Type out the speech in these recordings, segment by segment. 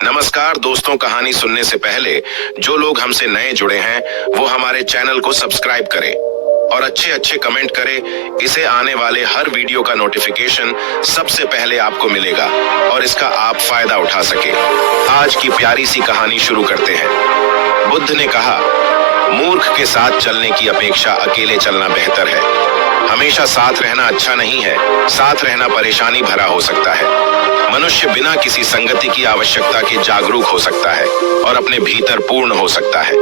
नमस्कार दोस्तों, कहानी सुनने से पहले जो लोग हमसे नए जुड़े हैं वो हमारे चैनल को सब्सक्राइब करें और अच्छे अच्छे कमेंट करें। इसे आने वाले हर वीडियो का नोटिफिकेशन सबसे पहले आपको मिलेगा और इसका आप फायदा उठा सके। आज की प्यारी सी कहानी शुरू करते हैं। बुद्ध ने कहा, मूर्ख के साथ चलने की अपेक्षा अकेले चलना बेहतर है। हमेशा साथ रहना अच्छा नहीं है, साथ रहना परेशानी भरा हो सकता है। मनुष्य बिना किसी संगति की आवश्यकता के जागरूक हो सकता है और अपने भीतर पूर्ण हो सकता है।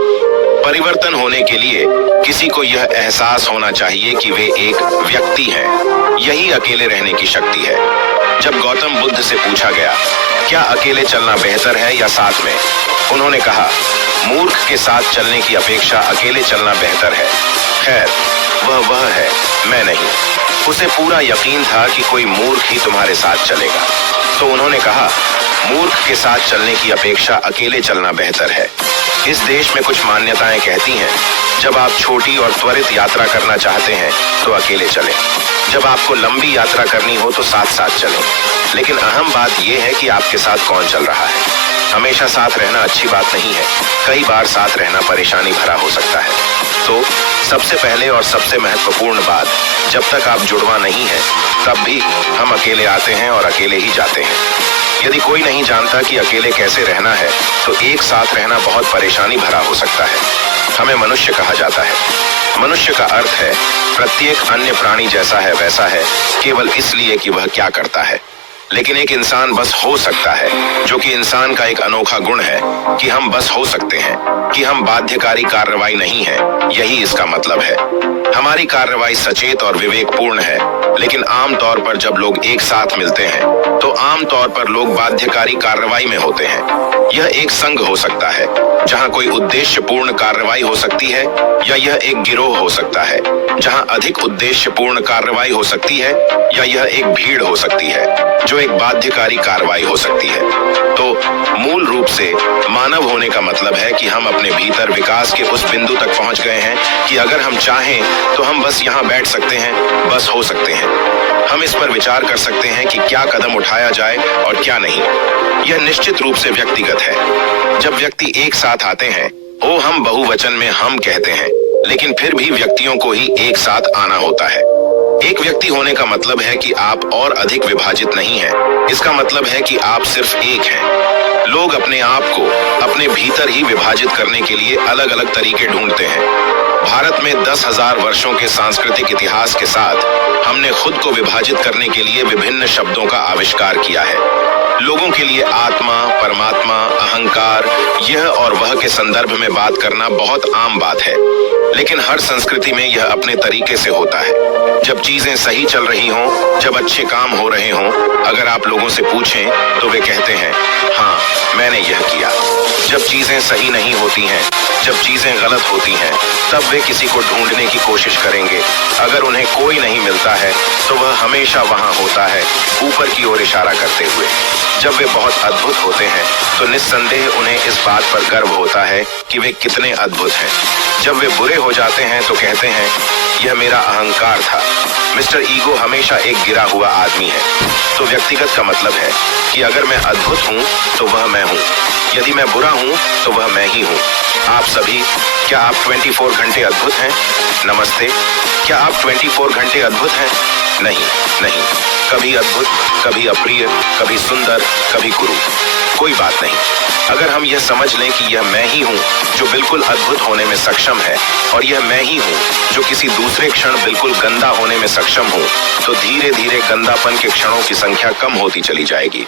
परिवर्तन होने के लिए किसी को यह एहसास होना चाहिए कि वे एक व्यक्ति हैं। यही अकेले रहने की शक्ति है। जब गौतम बुद्ध से पूछा गया, क्या अकेले चलना बेहतर है या साथ में, उन्होंने कहा, मूर्ख के साथ चलने की अपेक्षा अकेले चलना बेहतर है। खैर, वह है, मैं नहीं। उसे पूरा यकीन था कि कोई मूर्ख ही तुम्हारे साथ चलेगा, तो उन्होंने कहा, मूर्ख के साथ चलने की अपेक्षा अकेले चलना बेहतर है। इस देश में कुछ मान्यताएं कहती हैं, जब आप छोटी और त्वरित यात्रा करना चाहते हैं तो अकेले चलें, जब आपको लंबी यात्रा करनी हो तो साथ साथ चलें। लेकिन अहम बात यह है कि आपके साथ कौन चल रहा है। हमेशा साथ रहना अच्छी बात नहीं है, कई बार साथ रहना परेशानी भरा हो सकता है। तो सबसे पहले और सबसे महत्वपूर्ण बात, जब तक आप जुड़वा नहीं है तब भी हम अकेले आते हैं और अकेले ही जाते हैं। यदि कोई नहीं जानता कि अकेले कैसे रहना है तो एक साथ रहना बहुत परेशानी भरा हो सकता है। हमें मनुष्य कहा जाता है। मनुष्य का अर्थ है प्रत्येक अन्य प्राणी जैसा है वैसा है, केवल इसलिए कि वह क्या करता है। लेकिन एक इंसान बस हो सकता है, जो कि इंसान का एक अनोखा गुण है कि हम बस हो सकते हैं, कि हम बाध्यकारी कार्रवाई नहीं है। यही इसका मतलब है। हमारी कार्रवाई सचेत और विवेकपूर्ण है, लेकिन आमतौर पर जब लोग एक साथ मिलते हैं तो आमतौर पर लोग बाध्यकारी कार्रवाई में होते हैं। यह एक संघ हो सकता है जहां कोई उद्देश्यपूर्ण कार्रवाई हो सकती है, या यह एक गिरोह हो सकता है जहां अधिक उद्देश्यपूर्ण कार्रवाई हो सकती है, या यह एक भीड़ हो सकती है जो एक बाध्यकारी कार्रवाई हो सकती है। तो मूल रूप से मानव होने का मतलब है कि हम अपने भीतर विकास के उस बिंदु तक पहुंच गए हैं कि अगर हम चाहें तो हम बस यहाँ बैठ सकते हैं, बस हो सकते हैं। हम इस पर विचार कर सकते हैं कि क्या कदम उठाया जाए और क्या नहीं। यह निश्चित रूप से व्यक्तिगत है। जब व्यक्ति एक साथ आते हैं, वो हम बहुवचन में हम कहते हैं, लेकिन फिर भी व्यक्तियों को ही एक साथ आना होता है। एक व्यक्ति होने का मतलब है कि आप और अधिक विभाजित नहीं हैं। इसका मतलब है कि आप सिर्फ एक हैं। लोग अपने आप को अपने भीतर ही विभाजित करने के लिए अलग अलग तरीके ढूंढते हैं। भारत में 10,000 वर्षों के सांस्कृतिक इतिहास के साथ हमने खुद को विभाजित करने के लिए विभिन्न शब्दों का आविष्कार किया है। लोगों के लिए आत्मा, परमात्मा, अहंकार, यह और वह के संदर्भ में बात करना बहुत आम बात है, लेकिन हर संस्कृति में यह अपने तरीके से होता है। जब चीजें सही चल रही हों, जब अच्छे काम हो रहे हों, अगर आप लोगों से पूछें तो वे कहते हैं, हाँ, मैंने यह किया। जब चीजें सही नहीं होती हैं, जब चीजें गलत होती हैं, तब वे किसी को ढूंढने की कोशिश करेंगे। अगर उन्हें कोई नहीं मिलता है तो वह हमेशा वहां होता है, ऊपर की ओर इशारा करते हुए। जब वे बहुत अद्भुत होते हैं तो निस्संदेह उन्हें इस बात पर गर्व होता है कि वे कितने अद्भुत हैं। जब वे बुरे हो जाते हैं तो कहते हैं, यह मेरा अहंकार था। मिस्टर ईगो हमेशा एक गिरा हुआ आदमी है। तो व्यक्तिगत का मतलब है कि अगर मैं अद्भुत हूँ तो वह मैं हूँ, यदि मैं बुरा हूँ तो वह मैं ही हूँ। आप सभी, क्या आप 24 घंटे अद्भुत हैं? नमस्ते। क्या आप 24 घंटे अद्भुत हैं? नहीं। कभी अद्भुत, कभी अप्रिय, कभी सुंदर, कभी कुरूप, कोई बात नहीं। अगर हम यह समझ लें कि यह मैं ही हूँ जो बिल्कुल अद्भुत होने में सक्षम है, और यह मैं ही हूँ जो किसी दूसरे क्षण बिल्कुल गंदा होने में सक्षम हूँ, तो धीरे धीरे गंदापन के क्षणों की संख्या कम होती चली जाएगी।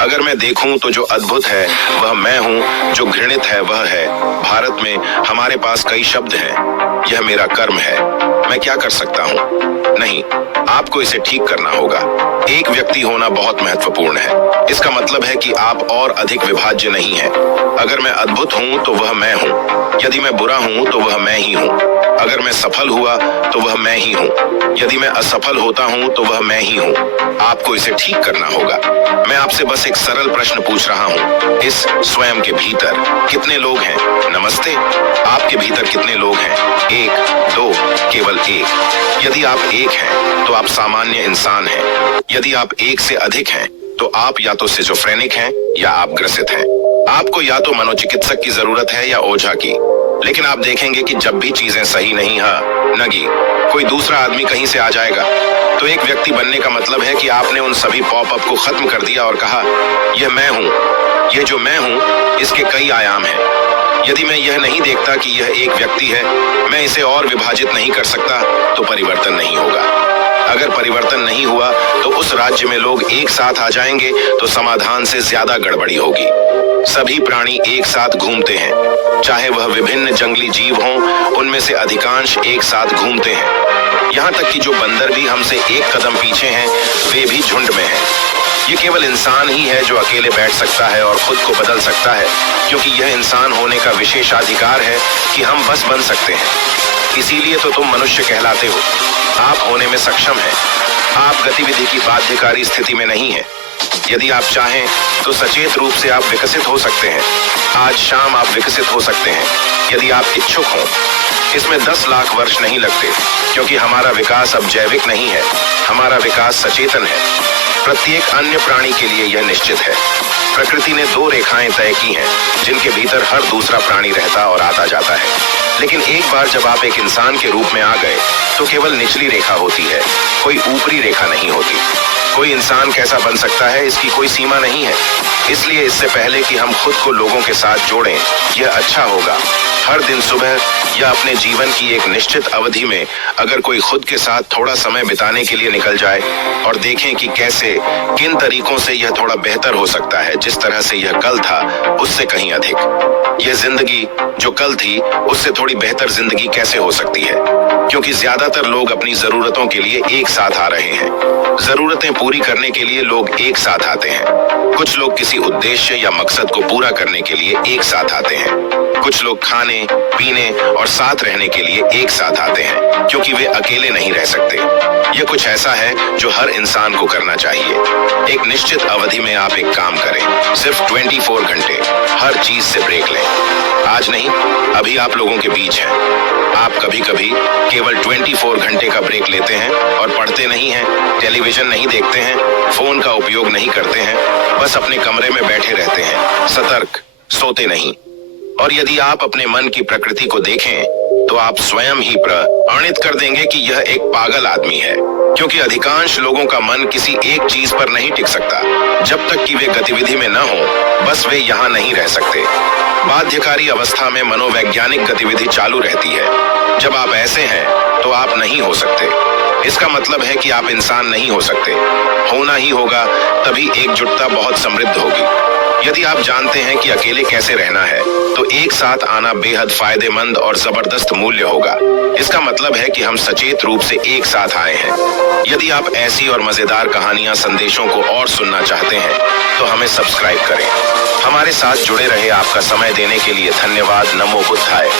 अगर मैं देखूं तो जो अद्भुत है वह मैं हूं, जो घृणित है वह है। भारत में हमारे पास कई शब्द हैं। यह मेरा कर्म है। मैं क्या कर सकता हूं? नहीं, आपको इसे ठीक करना होगा। एक व्यक्ति होना बहुत महत्वपूर्ण है। इसका मतलब है कि आप और अधिक विभाज्य नहीं हैं। अगर मैं अद्भुत हूं तो वह मैं हूं, यदि मैं बुरा हूं तो वह मैं ही हूं। अगर मैं सफल हुआ तो वह मैं ही हूं, यदि मैं असफल होता हूं तो वह मैं ही हूं। आपको इसे ठीक करना होगा। मैं आपसे बस एक सरल प्रश्न पूछ रहा हूं। इस स्वयं के भीतर कितने लोग हैं? नमस्ते। आपके भीतर कितने लोग हैं? 1, 2, केवल एक। यदि आप एक हैं तो आप सामान्य इंसान हैं। यदि आप एक से अधिक हैं तो आप या तो सिजोफ्रेनिक हैं या आप ग्रसित हैं। आपको या तो मनोचिकित्सक की जरूरत है या ओझा की। लेकिन आप देखेंगे कि जब भी चीजें सही नहीं नगी, कोई दूसरा आदमी कहीं से आ जाएगा। तो एक व्यक्ति बनने का मतलब है कि आपने उन सभी पॉपअप को खत्म कर दिया और कहा, यह मैं हूं। यह जो मैं हूं, इसके कई आयाम हैं। यदि मैं यह नहीं देखता कि यह एक व्यक्ति है, मैं इसे और विभाजित नहीं कर सकता, तो परिवर्तन नहीं होगा। अगर परिवर्तन नहीं हुआ तो उस राज्य में लोग एक साथ आ जाएंगे तो समाधान से ज्यादा गड़बड़ी होगी। सभी प्राणी एक साथ घूमते हैं, चाहे वह विभिन्न जंगली जीव हों, उनमें से अधिकांश एक साथ घूमते हैं। यहाँ तक कि जो बंदर भी हमसे एक कदम पीछे हैं, वे भी झुंड में हैं। ये केवल इंसान ही है जो अकेले बैठ सकता है और खुद को बदल सकता है, क्योंकि यह इंसान होने का विशेषाधिकार है कि हम बस बन सकते हैं। इसीलिए तो तुम मनुष्य कहलाते हो। आप होने में सक्षम हैं। आप गतिविधि की बाध्यकारी स्थिति में नहीं है। यदि आप चाहें तो सचेत रूप से आप विकसित हो सकते हैं। आज शाम आप विकसित हो सकते हैं, यदि आप इच्छुक हों। इसमें 10 लाख वर्ष नहीं लगते, क्योंकि हमारा विकास अब जैविक नहीं है, हमारा विकास सचेतन है। प्रत्येक अन्य प्राणी के लिए यह निश्चित है। प्रकृति ने 2 रेखाएं तय की हैं, जिनके भीतर हर दूसरा प्राणी रहता और आता जाता है। लेकिन एक बार जब आप एक इंसान के रूप में आ गए, तो केवल निचली रेखा होती है, कोई ऊपरी रेखा नहीं होती। कोई इंसान कैसा बन सकता है, इसकी कोई सीमा नहीं है। इसलिए इससे पहले कि हम खुद को लोगों के साथ जोड़ें, यह अच्छा होगा हर दिन सुबह या अपने जीवन की एक निश्चित अवधि में अगर कोई खुद के साथ थोड़ा समय बिताने के लिए निकल जाए और देखें कि कैसे, किन तरीकों से यह थोड़ा बेहतर हो सकता है। जिस तरह से यह कल था, उससे कहीं अधिक। यह जिंदगी जो कल थी, उससे थोड़ी बेहतर जिंदगी कैसे हो सकती है? क्योंकि ज्यादातर लोग अपनी जरूरतों के लिए एक साथ आ रहे हैं। जरूरतें पूरी करने के लिए लोग एक साथ आते हैं। कुछ लोग किसी उद्देश्य या मकसद को पूरा करने के लिए एक साथ आते हैं। कुछ लोग खाने, पीने और साथ रहने के लिए एक साथ आते हैं, क्योंकि वे अकेले नहीं रह सकते। यह कुछ ऐसा है जो हर इंसान को करना चाहिए। एक निश्चित अवधि में आप एक काम करें, सिर्फ 24 घंटे हर चीज से ब्रेक लें। आज नहीं, अभी आप लोगों के बीच हैं। आप कभी कभी केवल 24 घंटे का ब्रेक लेते हैं और पढ़ते नहीं हैं, टेलीविजन नहीं देखते हैं, फोन का उपयोग नहीं करते हैं, बस अपने कमरे में बैठे रहते हैं, सतर्क, सोते नहीं। और यदि आप अपने मन की प्रकृति को देखें, तो आप स्वयं ही प्रमाणित कर देंगे कि यह एक पागल आदमी है, क्योंकि अधिकांश लोगों का मन किसी एक चीज पर नहीं टिक सकता। जब तक कि वे गतिविधि में न हो, बस वे यहाँ नहीं रह सकते। बाध्यकारी अवस्था में मनोवैज्ञानिक गतिविधि चालू रहती है। जब आप ऐसे हैं, तो आप नहीं हो सकते। इसका मतलब है कि आप इंसान नहीं हो सकते। होना ही होगा, तभी एकजुटता बहुत समृद्ध होगी। यदि आप जानते हैं कि अकेले कैसे रहना है, तो एक साथ आना बेहद फायदेमंद और जबरदस्त मूल्य होगा। इसका मतलब है कि हम सचेत रूप से एक साथ आए हैं। यदि आप ऐसी और मजेदार कहानियां, संदेशों को और सुनना चाहते हैं, तो हमें सब्सक्राइब करें। हमारे साथ जुड़े रहे। आपका समय देने के लिए धन्यवाद। नमो बुद्धाय।